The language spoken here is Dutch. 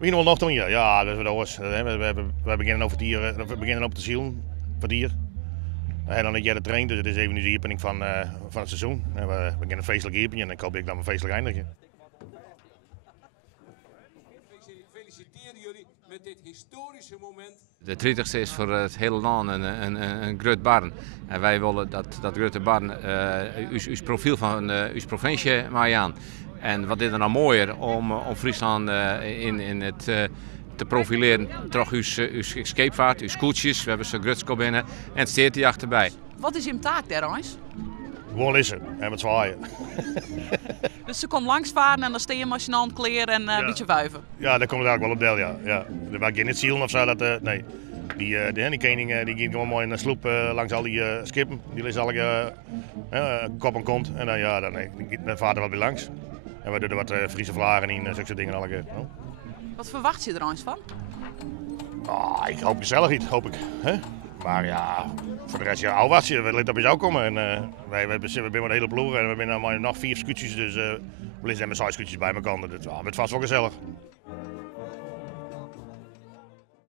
Wie nog doen hier? Ja, dat is wat anders. We beginnen over dieren, we beginnen op de ziel voor dier. En dan heb je de train, dus het is even nu de opening van het seizoen. En we beginnen feestelijk opening en ik hoop dat we feestelijk eindigen. Feliciteren jullie met dit historische moment. De 30e is voor het hele land een groot barn. En wij willen dat grote barn uw profiel van uw provincie maakt aan. En wat is er nou mooier om Friesland in het te profileren. Toch uw scheepvaart, uw scootjes, we hebben zo'n grutsko binnen en het steertjacht erbij. Wat is je taak daar, Reis? Gewoon lissen en met zwaaien. Dus ze komt langsvaren en dan steen je machinaal kleren en een beetje wuiven. Ja, daar komt het eigenlijk wel op deel, ja. Er was geen zielen of zo, nee. Die koning die ging gewoon mooi in een sloep langs al die skippen. Die lezen alle kop en kont en dan vaart er wat weer langs. En we doen er wat Friese vlagen in en zulke dingen alle keer. Oh. Wat verwacht je er eens van? Ik hoop gezellig iets, hoop ik. Hè? Maar ja, voor de rest, ja, was je, we laten op jou komen. En wij zijn met een hele ploeg en we hebben nog 4 scootjes, dus we zijn met 6 scootjes bij elkaar. Dus het vast wel gezellig.